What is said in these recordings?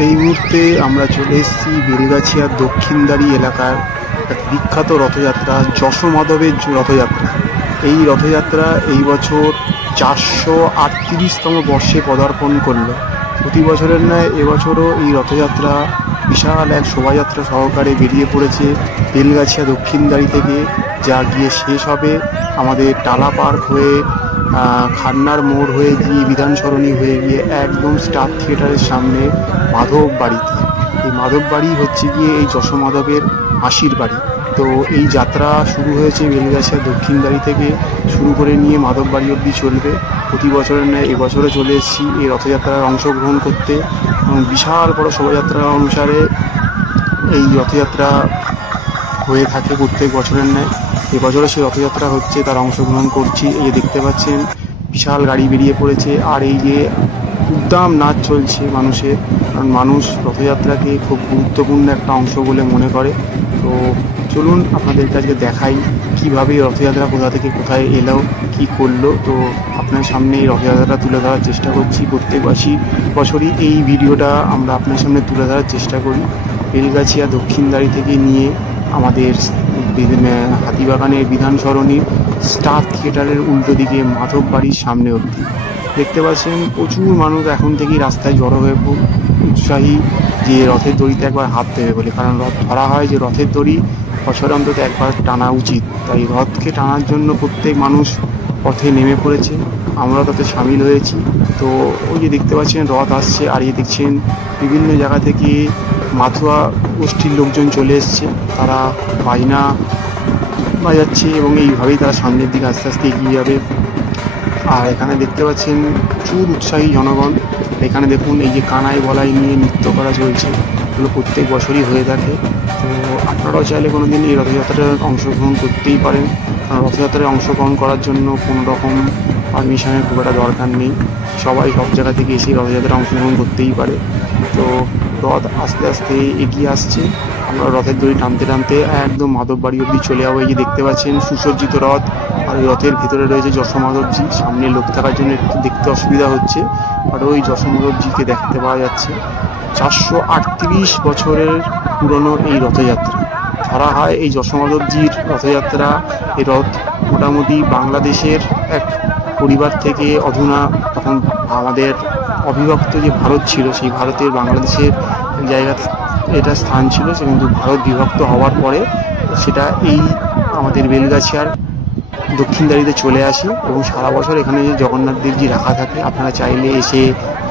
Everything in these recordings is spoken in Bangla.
এই মুহূর্তে আমরা চলে এসেছি বেলগাছিয়ার দক্ষিণদারি এলাকার এক বিখ্যাত রথযাত্রা যশোমাধবের রথযাত্রা। এই রথযাত্রা এই বছর 438তম বর্ষে পদার্পণ করলো। প্রতি বছরের ন্যায় এবছরও এই রথযাত্রা বিশাল এক শোভাযাত্রা সহকারে বেরিয়ে পড়েছে বেলগাছিয়া দক্ষিণদারি থেকে, যা গিয়ে শেষ হবে আমাদের টালা পার্ক হয়ে খান্নার মোড় হয়ে গিয়ে বিধানসরণী হয়ে গিয়ে একদম স্টার থিয়েটারের সামনে মাধব বাড়িতে। এই মাধব বাড়ি হচ্ছে গিয়ে এই যশোমাধবের মাসির বাড়ি। তো এই যাত্রা শুরু হয়েছে বেলগাছিয়া দক্ষিণদারি থেকে শুরু করে নিয়ে মাধব বাড়ি অবধি চলবে। প্রতি বছরের ন্যায় এবছরে চলে এসেছি এই রথযাত্রায় অংশগ্রহণ করতে। বিশাল বড় শোভাযাত্রা অনুসারে এই রথযাত্রা হয়ে থাকে প্রত্যেক বছরের ন্যায়। এবছরও সেই রথযাত্রা হচ্ছে, তার অংশগ্রহণ করছি। এই যে দেখতে পাচ্ছেন বিশাল গাড়ি বেরিয়ে পড়েছে, আর এই যে উদ্দাম নাচ চলছে মানুষের, কারণ মানুষ রথযাত্রাকে খুব গুরুত্বপূর্ণ একটা অংশ বলে মনে করে। তো চলুন আপনাদেরকে আজকে দেখাই কীভাবে রথযাত্রা কোথা থেকে কোথায় এলো, কী করলো। তো আপনার সামনে এই রথযাত্রাটা তুলে ধরার চেষ্টা করছি। প্রত্যেক বছরই এই ভিডিওটা আমরা আপনার সামনে তুলে ধরার চেষ্টা করি। বেলগাছিয়া দক্ষিণদারি থেকে নিয়ে আমাদের হাতিবাগানের বিধানসরণীর স্টার থিয়েটারের উল্টো দিকে মাধব বাড়ির সামনে অবধি দেখতে পাচ্ছেন প্রচুর মানুষ এখন থেকেই রাস্তায় জড়ো হয়ে উৎসাহী যে রথের দড়িতে একবার হাত দেবে বলে। কারণ রথ ধরা হয় যে রথের দড়ি বছরে অন্তত একবার টানা উচিত, তাই রথকে টানার জন্য প্রত্যেক মানুষ পথে নেমে পড়েছে। আমরা তাতে সামিল হয়েছি। তো ওই যে দেখতে পাচ্ছেন রথ আসছে, আর এই দেখছেন বিভিন্ন জায়গা থেকে মাথুয়া গোষ্ঠীর লোকজন চলে এসছে, তারা বাজনা বাজাচ্ছে এবং এইভাবেই তারা সামনের দিকে আস্তে আস্তে এগিয়ে যাবে। আর এখানে দেখতে পাচ্ছেন প্রচুর উৎসাহী জনগণ। এখানে দেখুন এই যে কানাই বলাই নিয়ে নৃত্য করা চলছে, এগুলো প্রত্যেক বছরই হয়ে থাকে। তো আপনারাও চাইলে কোনো দিন এই রথযাত্রায় অংশগ্রহণ করতেই পারেন, কারণ রথযাত্রায় অংশগ্রহণ করার জন্য কোনো রকম পারমিশনের খুব একটা দরকার নেই। সবাই সব জায়গা থেকে এসে রথযাত্রায় অংশগ্রহণ করতেই পারে। তো রথ আস্তে আস্তে এগিয়ে আসছে, আমরা রথের দড়ি টানতে টানতে একদম মাধব বাড়ি অবধি চলে যাবো। এই যে দেখতে পাচ্ছেন সুসজ্জিত রথ, আর ওই রথের ভিতরে রয়েছে যশোমাধবজি। সামনে লোক থাকার জন্য একটু দেখতে অসুবিধা হচ্ছে, আর ওই যশোমাধবজিকে দেখতে পাওয়া যাচ্ছে। 438 বছরের পুরনো এই রথযাত্রা। ধরা হয় এই যশোমাধবজির রথযাত্রা, এই রথ মোটামুটি বাংলাদেশের এক পরিবার থেকে অধুনা তখন আমাদের অবিভক্ত যে ভারত ছিল, সেই ভারতের বাংলাদেশের জায়গাতে এটা স্থান ছিল, সে কিন্তু ভারত বিভক্ত হওয়ার পরে সেটা এই আমাদের বেলগাছিয়ার দক্ষিণদারিতে চলে আসে এবং সারা বছর এখানে জগন্নাথ দেবজি রাখা থাকে। আপনারা চাইলে এসে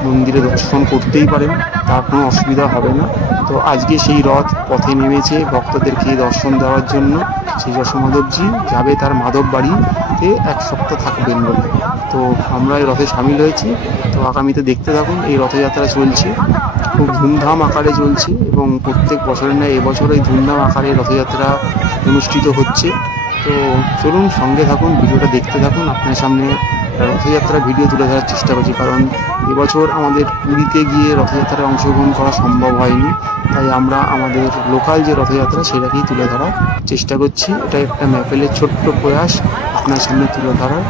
মন্দিরে দর্শন করতেই পারেন, তার কোনো অসুবিধা হবে না। তো আজকে সেই রথ পথে নেমেছে ভক্তদেরকে দর্শন দেওয়ার জন্য। সেই যশোমাধবজি যাবে তার মাধব বাড়িতে 1 সপ্তাহ থাকবেন বলে। তো আমরা এই রথে সামিল হয়েছি। তো আগামীতে দেখতে থাকুন। এই রথযাত্রা চলছে, খুব ধুমধাম আকারে চলছে এবং প্রত্যেক বছরের ন্যায় এবছর এই ধুমধাম আকারে রথযাত্রা অনুষ্ঠিত হচ্ছে। তো চলুন সঙ্গে থাকুন, ভিডিওটা দেখতে থাকুন। আপনার সামনে রথযাত্রার ভিডিও তুলে ধরার চেষ্টা করছি, কারণ এবছর আমাদের পুরীতে গিয়ে রথযাত্রায় অংশগ্রহণ করা সম্ভব হয়নি, তাই আমরা আমাদের লোকাল যে রথযাত্রা সেটাকেই তুলে ধরার চেষ্টা করছি। এটা একটা ম্যাপেলের ছোট্ট প্রয়াস আপনার সামনে তুলে ধরার।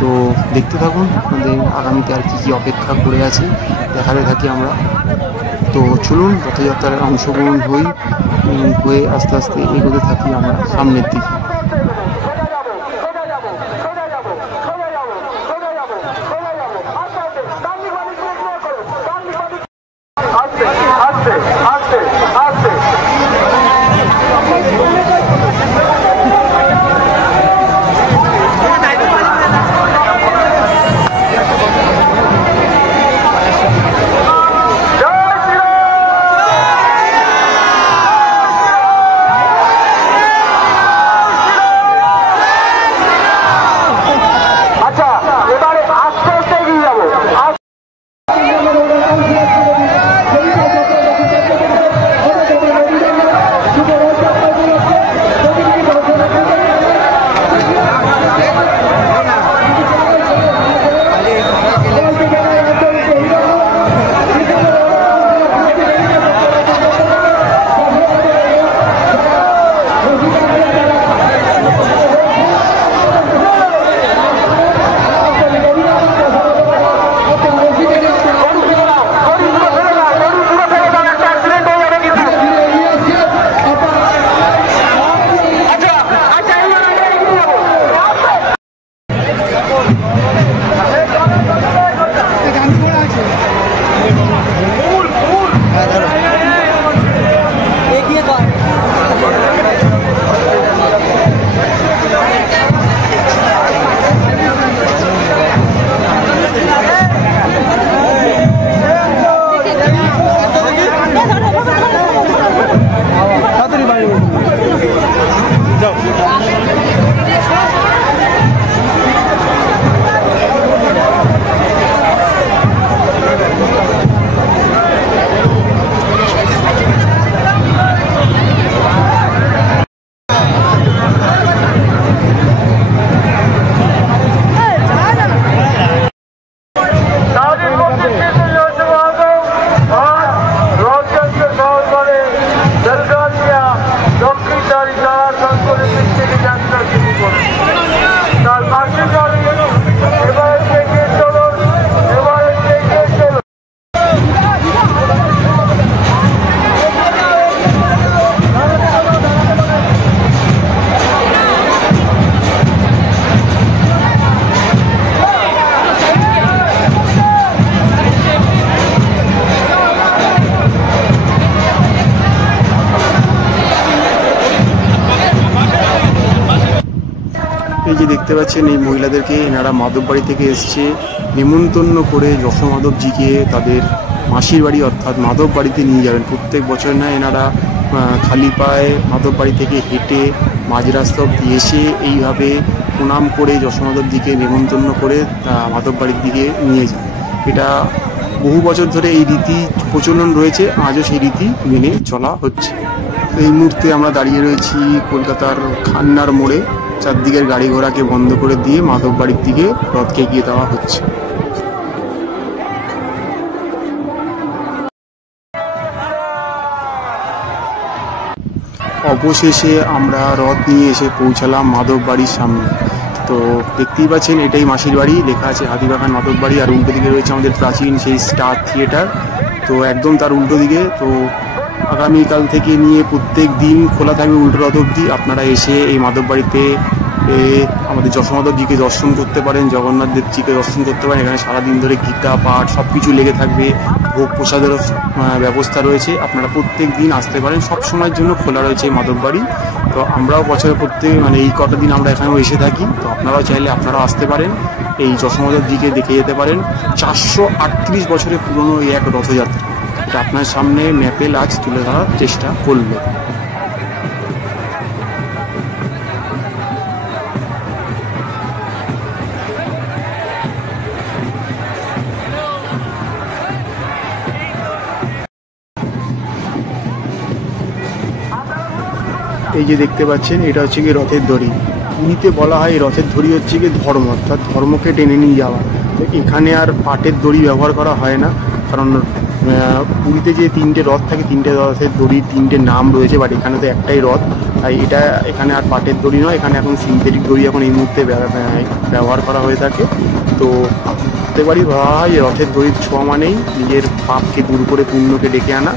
তো দেখতে থাকুন, আপনাদের আগামীতে আর কী কী অপেক্ষা করে আছে দেখাতে থাকি আমরা। তো চলুন রথযাত্রায় অংশগ্রহণ হয়ে আস্তে আস্তে এগোতে থাকি আমরা সামনের দিকে। দেখতে পাচ্ছেন এই মহিলাদেরকে, এনারা মাধব বাড়ি থেকে এসছে নেমন্তন্ন করে যশোমাধবজিকে তাদের মাসির বাড়ি অর্থাৎ মাধব বাড়িতে নিয়ে যাবেন। প্রত্যেক বছর না এনারা খালি পায়ে মাধব বাড়ি থেকে হেঁটে মাঝ রাস্তা অব্দি এসে এইভাবে প্রণাম করে যশোমাধবজিকে নেমন্তন্ন করে মাধব বাড়ির দিকে নিয়ে যায়। এটা বহু বছর ধরে এই রীতি প্রচলন রয়েছে, আজও সেই রীতি মেনে চলা হচ্ছে। এই মুহূর্তে আমরা দাঁড়িয়ে রয়েছি কলকাতার খান্নার মোড়ে, চারদিকের গাড়ি ঘোড়াকে বন্ধ করে দিয়ে মাধব বাড়ির দিকে রথকে এগিয়ে দেওয়া হচ্ছে। অবশেষে আমরা রথ নিয়ে এসে পৌঁছালাম মাধব বাড়ির সামনে। তো দেখতেই পাচ্ছেন এটাই মাসির বাড়ি, লেখা আছে হাতিবাগান মাধব বাড়ি, আর উল্টো দিকে রয়েছে আমাদের প্রাচীন সেই স্টার থিয়েটার। তো একদম তার উল্টো দিকে। তো আগামীকাল থেকে নিয়ে প্রত্যেক দিন খোলা থাকবে উল্টো রথ অবধি। আপনারা এসে এই মাধব বাড়িতে আমাদের যশোমাধবজিকে দর্শন করতে পারেন, জগন্নাথ দেবজিকে দর্শন করতে পারেন। এখানে সারাদিন ধরে গীতা পাঠ সব কিছু লেগে থাকবে, ভোগ প্রসাদেরও ব্যবস্থা রয়েছে। আপনারা প্রত্যেক দিন আসতে পারেন, সব সময়ের জন্য খোলা রয়েছে এই মাধব বাড়ি। তো আমরাও বছরে প্রত্যেক এই কটা দিন আমরা এখানেও এসে থাকি। তো আপনারাও চাইলে আপনারাও আসতে পারেন, এই যশোমাধবজিকে দেখে যেতে পারেন। 438 বছরের পুরনো এই এক রথযাত্রা, এটা আপনার সামনে ম্যাপে আজ তুলে ধরার চেষ্টা করলো। এই যে দেখতে পাচ্ছেন এটা হচ্ছে কি রথের দড়ি। পুরীতে বলা হয় এই রথের দড়ি হচ্ছে কি ধর্ম, অর্থাৎ ধর্মকে টেনে নিয়ে যাওয়া। তো এখানে আর পাটের দড়ি ব্যবহার করা হয় না, কারণ পুরীতে যে 3টে রথ থাকে 3টে রথের দড়ির 3টে নাম রয়েছে, বাট এখানে তো একটাই রথ, তাই এটা এখানে আর পাটের দড়ি নয়, এখানে এখন সিনথেটিক দড়ি এখন এই মুহূর্তে ব্যবহার করা হয়ে থাকে। তো প্রত্যেকবারই ভাবা হয় যে রথের দড়ির ছোঁয়া মানেই নিজের পাপকে দূর করে পুণ্যকে ডেকে আনা।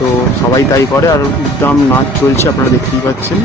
তো সবাই তাই করে, আর উদ্দাম নাচ চলছে আপনারা দেখতেই পাচ্ছেন।